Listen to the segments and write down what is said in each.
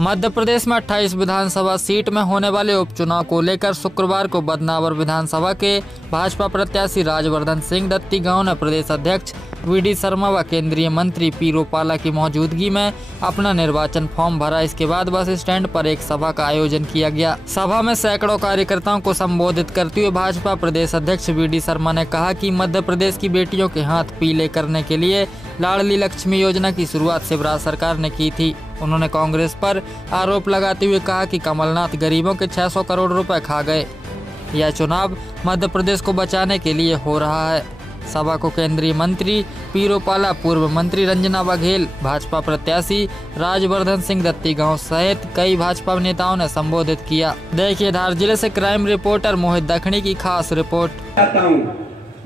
मध्य प्रदेश में 28 विधानसभा सीट में होने वाले उपचुनाव को लेकर शुक्रवार को बदनावर विधानसभा के भाजपा प्रत्याशी राजवर्धन सिंह दत्ती गांव ने प्रदेश अध्यक्ष वीडी शर्मा व केंद्रीय मंत्री पी रोपाला की मौजूदगी में अपना निर्वाचन फॉर्म भरा। इसके बाद बस स्टैंड पर एक सभा का आयोजन किया गया। सभा में सैकड़ों कार्यकर्ताओं को संबोधित करते हुए भाजपा प्रदेश अध्यक्ष वीडी शर्मा ने कहा कि मध्य प्रदेश की बेटियों के हाथ पीले करने के लिए लाडली लक्ष्मी योजना की शुरुआत शिवराज सरकार ने की थी। उन्होंने कांग्रेस पर आरोप लगाते हुए कहा कि कमलनाथ गरीबों के 600 करोड़ रुपए खा गए। यह चुनाव मध्य प्रदेश को बचाने के लिए हो रहा है। सभा को केंद्रीय मंत्री पी रोपाला, पूर्व मंत्री रंजना बघेल, भाजपा प्रत्याशी राजवर्धन सिंह दत्ती गांव सहित कई भाजपा नेताओं ने संबोधित किया। देखिए धार जिले से क्राइम रिपोर्टर मोहित दखनी की खास रिपोर्ट।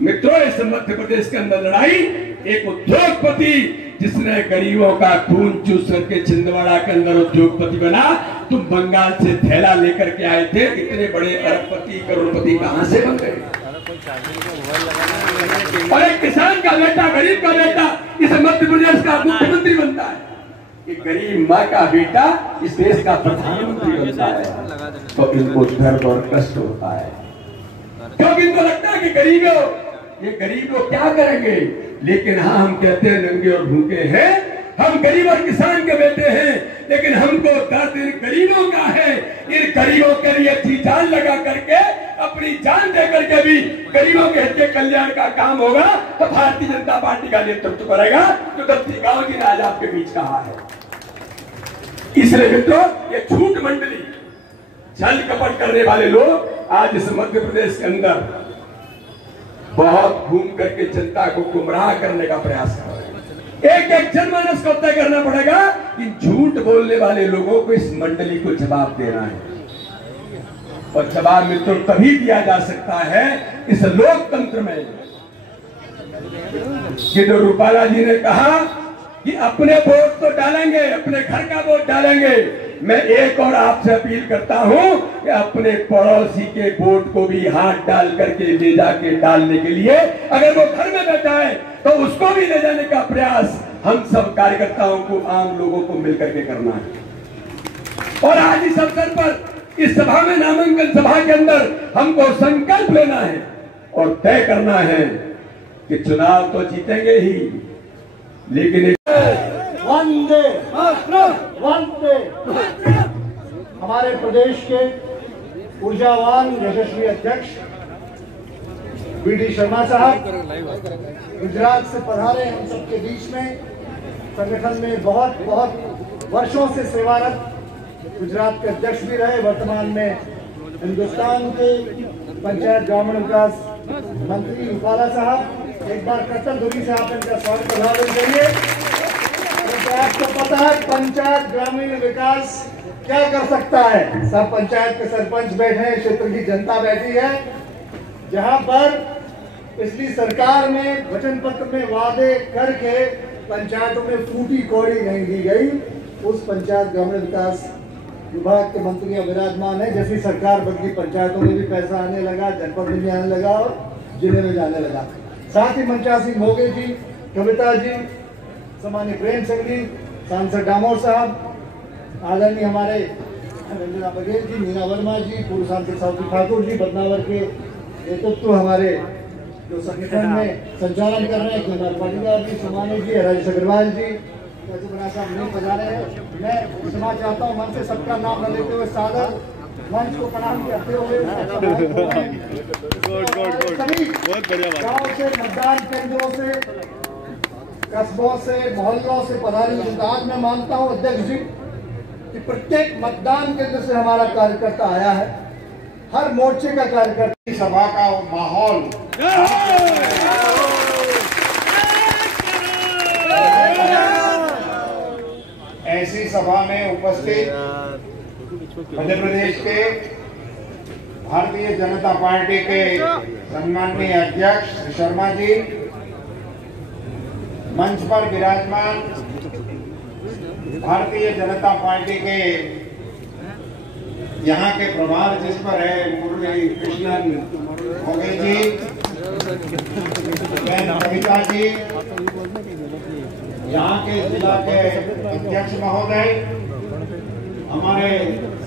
मित्रों, इस मध्य प्रदेश के अंदर लड़ाई एक उद्योगपति जिसने गरीबों का खून चूस करके छिंदवाड़ा के अंदर उद्योगपति बना। तुम बंगाल से थैला लेकर के आए थे, इतने बड़े अरबपति करोड़पति कहां से बन गए? और एक किसान का बेटा, गरीब का बेटा इस मध्य प्रदेश का मुख्यमंत्री बनता है। एक गरीब माँ का बेटा इस देश का प्रधानमंत्री बनता है तो इनको दर्द और कष्ट होता है, क्योंकि इनको लगता है कि ये गरीब लोग क्या करेंगे। लेकिन हाँ, हम कहते हैं नंगे और भूखे हैं, हम गरीब और किसान के बेटे हैं, लेकिन हमको दर्द इन गरीबों का है। इन गरीबों के लिए अच्छी जान लगा करके, अपनी जान दे करके भी गरीबों के हित के कल्याण का काम होगा तो भारतीय जनता पार्टी का नेतृत्व करेगा, जो दत्ती गांव जी ने आज आपके बीच कहा है। इसलिए मित्रों, ये झूठ मंडली, छल कपट करने वाले लोग आज इस मध्य प्रदेश के अंदर बहुत घूम करके जनता को गुमराह करने का प्रयास कर रहे हैं। एक जनमानस को तय करना पड़ेगा कि झूठ बोलने वाले लोगों को इस मंडली को जवाब देना है, और जवाब मित्रों तभी दिया जा सकता है इस लोकतंत्र में। कि जो रूपाला जी ने कहा कि अपने वोट तो डालेंगे, अपने घर का वोट डालेंगे, मैं एक और आपसे अपील करता हूं कि अपने पड़ोसी के वोट को भी हाथ डाल करके ले जाके डालने के लिए, अगर वो घर में बैठा है तो उसको भी ले जाने का प्रयास हम सब कार्यकर्ताओं को, आम लोगों को मिलकर के करना है। और आज इस अवसर पर इस सभा में, नामांकन सभा के अंदर हमको संकल्प लेना है और तय करना है कि चुनाव तो जीतेंगे ही, लेकिन वंदे वंदे हमारे प्रदेश के ऊर्जावान यशस्वी अध्यक्ष वीडी शर्मा साहब गुजरात से पधारे हम सबके बीच में। संगठन में बहुत वर्षों से सेवारत गुजरात के अध्यक्ष भी रहे, वर्तमान में हिंदुस्तान के पंचायत ग्रामीण विकास मंत्री रूपाला साहब। एक बार कर्तव्य ध्वनि से आप इनका स्वागत करवा चाहिए। आपको पता है पंचायत ग्रामीण विकास क्या कर सकता है। सब पंचायत के सरपंच बैठे हैं, क्षेत्र की जनता बैठी है। जहां पर पिछली सरकार में वचन पत्र में वादे करके पंचायतों में फूटी कौड़ी नहीं दी गई, उस पंचायत ग्रामीण विकास विभाग के मंत्री विराजमान है। जैसी सरकार बदली, पंचायतों में भी पैसा आने लगा, जनपद में भी आने लगा और जिले में जाने लगा। साथ ही मंचा सिंह मोगे जी, कविता जी, सामान्य प्रेम सिंह जी, सांसद डामोर साहब, आदरणीय हमारे रंजना बघेल जी, मीना वर्मा जी, पूर्व सांसद साउदी ठाकुर जी, बदनावर के नेतृत्व हमारे जो संगठन में संचालन कर रहे हैं, कुमार पाटीदार जी, सोमानी जी, राजेश अग्रवाल जी, साहब नहीं पधारे हैं। मैं क्षमा चाहता हूँ, मन से सबका नाम न लेते हुए सादर मंच को प्रणाम करते हुए सभी गाँव से, मतदान केंद्रों से, कस्बों से, मोहल्लों से पधारी जनता। आज मैं मानता हूं अध्यक्ष जी कि प्रत्येक मतदान केंद्र से हमारा कार्यकर्ता आया है, हर मोर्चे का कार्यकर्ता। सभा का माहौल ऐसी सभा में उपस्थित मध्य प्रदेश के भारतीय जनता पार्टी के सम्माननीय अध्यक्ष शर्मा जी, मंच पर विराजमान भारतीय जनता पार्टी के यहाँ के प्रभार जिस पर है मुरली कृष्णन मोगे जी, कविता जी, यहाँ के जिला के अध्यक्ष महोदय, हमारे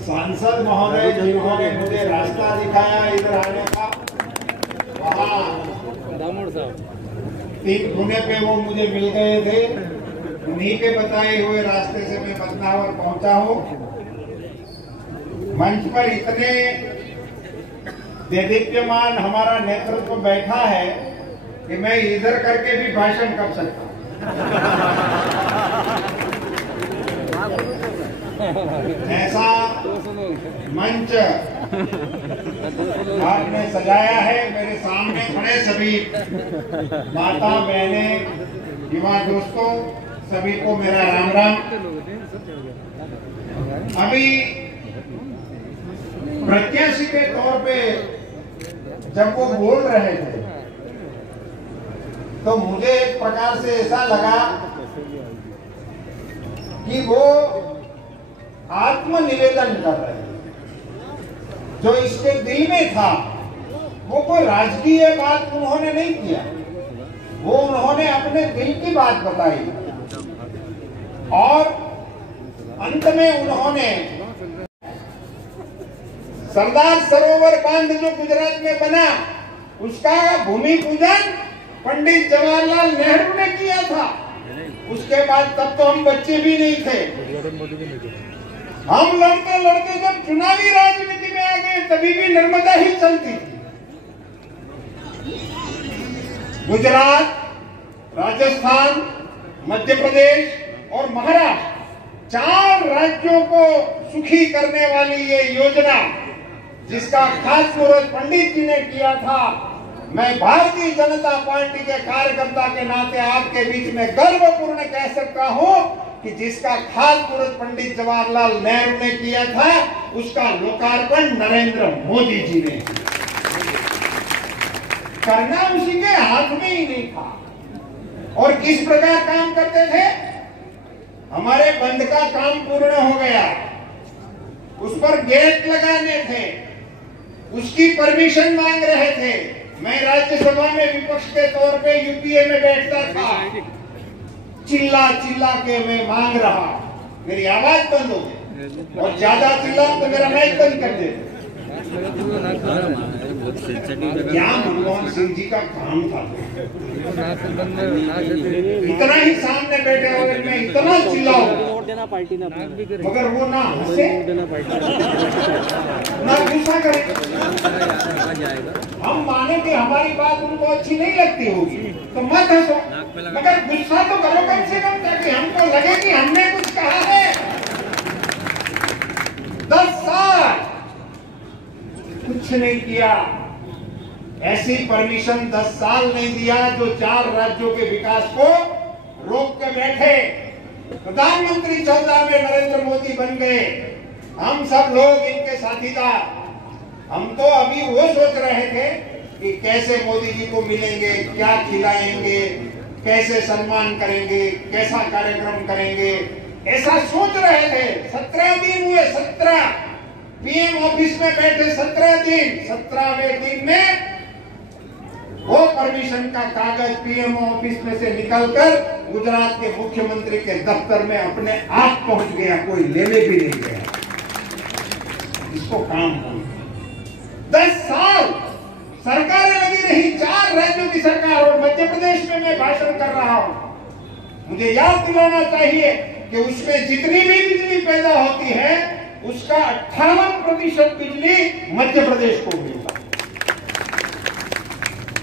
सांसद महोदय जिन्होंने मुझे रास्ता दिखाया इधर आने का, वहाँ 3 पुणे पे वो मुझे मिल गए थे। उन्हीं के बताए हुए रास्ते से मैं बदनावर पहुंचा हूँ। मंच पर इतने देदीप्यमान हमारा नेतृत्व बैठा है कि मैं इधर करके भी भाषण कर सकता हूँ। ऐसा मंच आपने सजाया है। मेरे सामने खड़े सभी माता बहने युवा दोस्तों, सभी को मेरा राम राम। अभी प्रत्याशी के तौर पे जब वो बोल रहे थे तो मुझे एक प्रकार से ऐसा लगा कि वो आत्मनिवेदन कर रहे हैं। जो इसके दिल में था वो कोई राजकीय बात उन्होंने नहीं किया, वो उन्होंने अपने दिल की बात बताई और अंत में उन्होंने सरदार सरोवर बांध जो गुजरात में बना उसका भूमि पूजन पंडित जवाहरलाल नेहरू ने किया था। उसके बाद तब तो हम बच्चे भी नहीं थे। हम लड़ते लड़ते जब चुनावी राजनीति में आ गए तभी भी नर्मदा ही चलती थी। गुजरात, राजस्थान, मध्य प्रदेश और महाराष्ट्र 4 राज्यों को सुखी करने वाली ये योजना जिसका खास मुहूर्त पंडित जी ने किया था, मैं भारतीय जनता पार्टी के कार्यकर्ता के नाते आपके बीच में गर्वपूर्ण कह सकता हूं कि जिसका खास मुहूर्त पंडित जवाहरलाल नेहरू ने किया था उसका लोकार्पण नरेंद्र मोदी जी ने करना उसी के हाथ में ही नहीं था। और किस प्रकार काम करते थे? हमारे बंद का काम पूर्ण हो गया, उस पर गेट लगाने थे, उसकी परमिशन मांग रहे थे। मैं राज्यसभा में विपक्ष के तौर पे यूपीए में बैठता था, चिल्ला चिल्ला के मैं मांग रहा, मेरी आवाज बंद हो गई और ज्यादा चिल्ला तो मेरा माइक बंद कर दे। क्या मनमोहन सिंह जी का काम था? इतना ही सामने बैठे और मैं इतना चिल्लाऊं मगर वो ना हंसे ना गुस्सा करे। हम माने कि हमारी बात उनको अच्छी नहीं लगती होगी तो मत हंसो, मगर गुस्सा तो करो कम से कम ताकि हमको लगे कि हमने कुछ कहा है। 10 साल कुछ नहीं किया, ऐसी परमिशन 10 साल नहीं दिया जो 4 राज्यों के विकास को रोक के बैठे। प्रधानमंत्री 14 में नरेंद्र मोदी बन गए, हम सब लोग इनके साथीदार। हम तो अभी वो सोच रहे थे कि कैसे मोदी जी को मिलेंगे, क्या खिलाएंगे, कैसे सम्मान करेंगे, कैसा कार्यक्रम करेंगे, ऐसा सोच रहे थे। 17 दिन हुए, 17 पीएम ऑफिस में बैठे 17 दिन। 17वें दिन में वो परमिशन का कागज पीएम ऑफिस में से निकलकर गुजरात के मुख्यमंत्री के दफ्तर में अपने आप पहुंच गया, कोई लेने भी नहीं गया। इसको काम हो 10 साल सरकारें लगी रही, 4 राज्यों की सरकार, और मध्य प्रदेश में मैं भाषण कर रहा हूं। मुझे याद दिलाना चाहिए कि उसमें जितनी भी बिजली पैदा होती है उसका 58% बिजली मध्य प्रदेश को मिलता।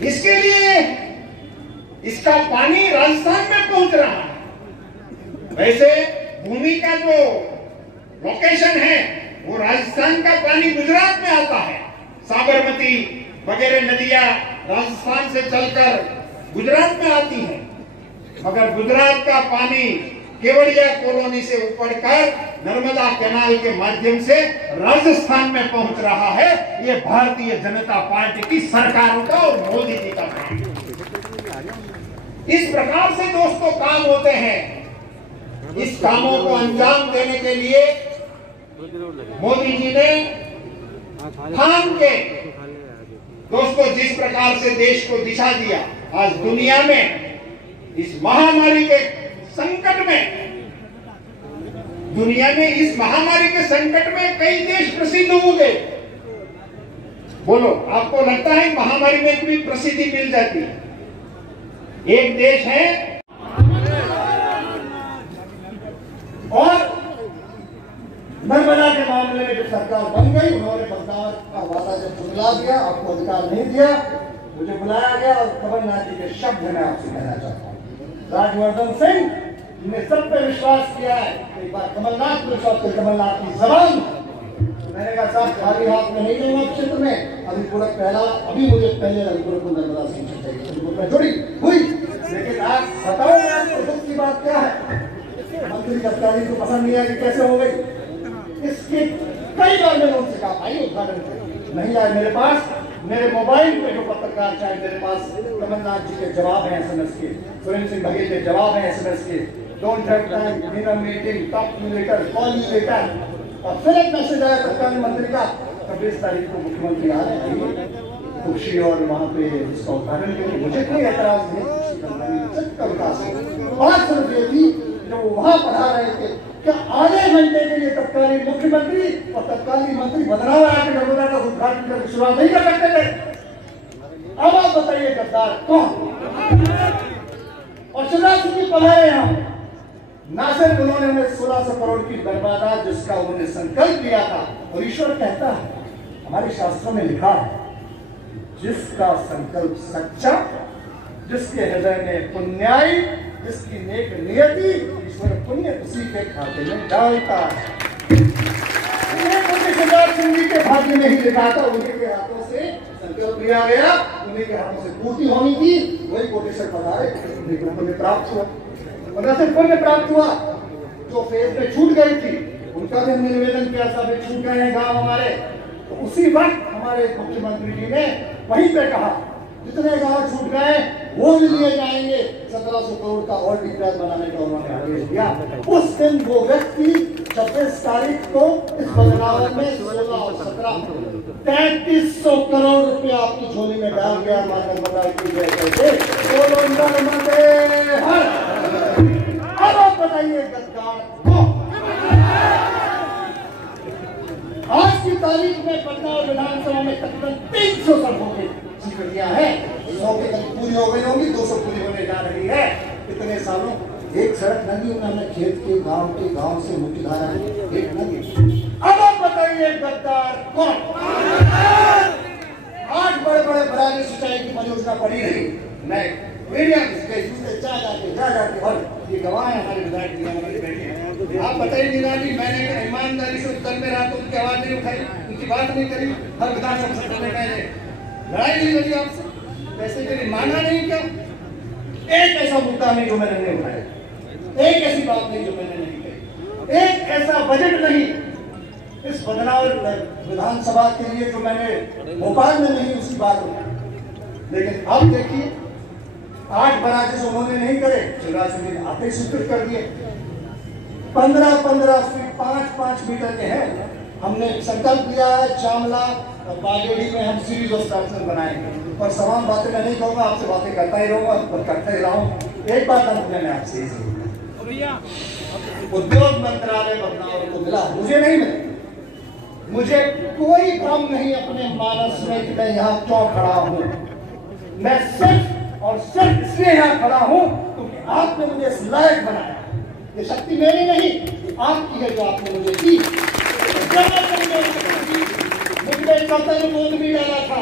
इसके लिए इसका पानी राजस्थान में पहुंच रहा है। वैसे भूमि का जो लोकेशन है वो राजस्थान का पानी गुजरात में आता है। साबरमती वगैरह नदियां राजस्थान से चलकर गुजरात में आती है, मगर गुजरात का पानी केवड़िया कॉलोनी से उपड़कर नर्मदा कैनाल के माध्यम से राजस्थान में पहुंच रहा है। ये भारतीय जनता पार्टी की सरकारों का और मोदी जी का काम। इस प्रकार से दोस्तों काम होते हैं। इस कामों को अंजाम देने के लिए मोदी जी ने ठान के दोस्तों जिस प्रकार से देश को दिशा दिया, आज दुनिया में इस महामारी के संकट में दुनिया में इस महामारी के संकट में कई देश प्रसिद्ध हो गए। बोलो, आपको लगता है महामारी में भी प्रसिद्धि मिल जाती है? एक देश है और नर्मदा के मामले में जो सरकार बन गई, उन्होंने बदलाव का वादा जब झुठला दिया, आपको अधिकार नहीं दिया, मुझे बुलाया गया और कमलनाथ जी के शब्द मैं आपसे कहना चाहता हूँ। राजवर्धन सिंह ने सब पे विश्वास किया है, एक बार कमलनाथ पर विश्वास कर, कमलनाथ की जबान। मैंने कहा साहब खाली हाथ में नहीं जाऊंगा क्षेत्र में, अभी पूरा पहला, अभी मुझे पहले रंगपुर को नर्मदा सिंह चाहिए, जुड़ी हुई। लेकिन आप बताओ आपको दुख की बात क्या है? मंत्री गडकरी को पसंद नहीं आया कि कैसे हो गई। इसके कई बार मैंने उनसे कहा भाई उद्घाटन करें, नहीं आए मेरे पास। मेरे मोबाइल पे जो पत्रकार चाहे मेरे पास कमलनाथ जी के जवाब हैं एसएमएस के, सुरेंद्र सिंह बघेल के जवाब हैं एसएमएस के, don't have time, in a meeting, talk to later, call you later. और फिर एक मैसेज आया तत्कालीन मंत्री का, 26 तारीख को मुख्यमंत्री आ रहे हैं खुशी और वहां पे इसका उद्घाटन करेंगे। मुझे कोई एतराज नहीं, बात सिर्फ ये थी जो वहां पढ़ा रहे थे क्या आधे घंटे के लिए तत्कालीन मुख्यमंत्री और तत्कालीन मंत्री बदलाव आके नर्मदा का उद्घाटन करके शुरुआत नहीं कर सकते थे? अब आप बताइए गद्दार कौन? और शिवराज सिंह जी पढ़ाए हम ना सिर्फ उन्होंने हमें 1600 करोड़ की बर्बादा जिसका उन्होंने संकल्प किया था, और ईश्वर कहता है, हमारे शास्त्रों में लिखा है, जिसका संकल्प सच्चा, जिसके हृदय में पुण्याई, जिसकी नेक नियति, ईश्वर पुण्य उसी के खाते में डालता है। शिवराज सिंह जी के भाग्य में ही लिखा था, उन्हीं के हाथों से संकल्प लिया गया, उन्हीं के हाथों से पूर्ति होनी थी, वही कोटेश्वर पधारे, उन्हीं को पुण्य प्राप्त हुआ। और न सिर्फ पुण्य प्राप्त हुआ, जो फेज में छूट गई थी उनका भी हमने निवेदन किया था, छूट गए हैं गांव हमारे, तो उसी वक्त हमारे मुख्यमंत्री जी ने वहीं पे कहा जितने गांव छूट गए वो भी लिए जाएंगे। 1700 करोड़ का और डिक्लेयर बनाने का उन्होंने आदेश दिया। उस दिन वो व्यक्ति 26 तारीख को इस बदलाव में 16 और 17 3300 करोड़ रुपया आपकी झोली में डाल गया। मां नर्मदा की जय जय। बोलो नर्मदे हर। अब आप बताइए गद्दार कौन? आज की तारीख में पटना और विधानसभा में तकरीबन 300 सड़कों की स्वीकृतियां हैं, 100 के करीब पूरी हो गई होंगी, 200 पूरी होने जा रही है। इतने सालों एक सड़क लगी उन्होंने खेत के गांव से मुख्य धारा एक लगी। अब आप बताइए गद्दार कौन? आज बड़े बड़े बराबर सिंचाई की परियोजना पड़ी रही, मैं मीडिया जा जाके और ये गवाह है हमारे विधायक जी हमारे बैठे हैं। आप बताइए नीला जी, मैंने ईमानदारी से उत्तर में रहा तो उनकी आवाज नहीं उठाई, उनकी बात नहीं करी। हर विधानसभा सत्र में मैंने लड़ाई नहीं लड़ी आपसे, पैसे के लिए माना नहीं क्या? एक ऐसा मुद्दा नहीं जो मैंने नहीं उठाया, एक ऐसी बात नहीं जो मैंने नहीं कही, एक ऐसा बजट नहीं इस बदलाव विधानसभा के लिए जो मैंने भोपाल में नहीं उसकी बात उठाई। लेकिन अब देखिए 8 बराजे जो उन्होंने नहीं करे, शिवराज सिंह जी आते स्वीकृत कर दिए। 15-15 फीट 5-5 मीटर के हैं। हमने संकल्प लिया है चामला और बागेड़ी में हम सीरीज ऑफ स्ट्रक्चर बनाएंगे, और तमाम बातें मैं नहीं कहूंगा, आपसे बातें करता ही रहूंगा और करता ही रहा हूं। एक बात अंत में मैं आपसे उद्योग मंत्रालय बदलाव को मिला, मुझे नहीं मिला। मुझे कोई भ्रम नहीं अपने मानस में कि मैं यहाँ क्यों खड़ा हूँ। मैं सिर्फ और सिर्फ इसलिए यहाँ खड़ा हूँ क्योंकि आपने मुझे इस लायक बनाया। ये शक्ति मेरी नहीं, आपकी है जो आपने मुझे दी। मुझे कर्तव्य बोध भी डाला था।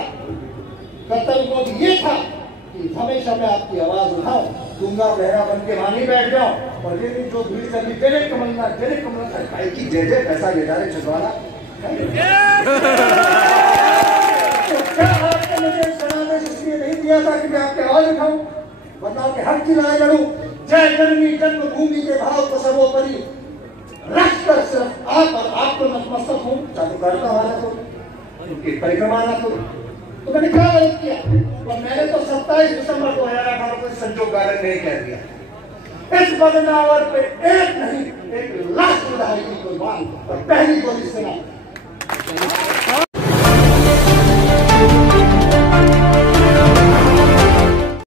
कर्तव्य बोध ये था कि हमेशा मैं आपकी आवाज उठाऊं, दूंगा बहरा बन के वहां नहीं बैठ जाऊं। और ये जो भीड़ चली जय कमलनाथ भाई की जय जय पैसा ले जा रहे छुटवाना। तो क्या आपने मुझे जनादेश इसलिए नहीं दिया था कि मैं आपकी आवाज उठाऊं, बताओ कि हक की लड़ाई लड़ूं। जय जननी जन्मभूमि के भाव को सर्वोपरि रखकर सिर्फ आप और आपको नतमस्तक हूं, चाहे करता वाला तो उनकी परिक्रमा ना करूं। तो मैंने क्या गलत किया? और मैंने तो 27 दिसंबर 2018 को संजोग गार्डन नहीं कह दिया। इस बदनावर पे एक नहीं 1 लाख विधायक की कुर्बान और पहली गोली सेना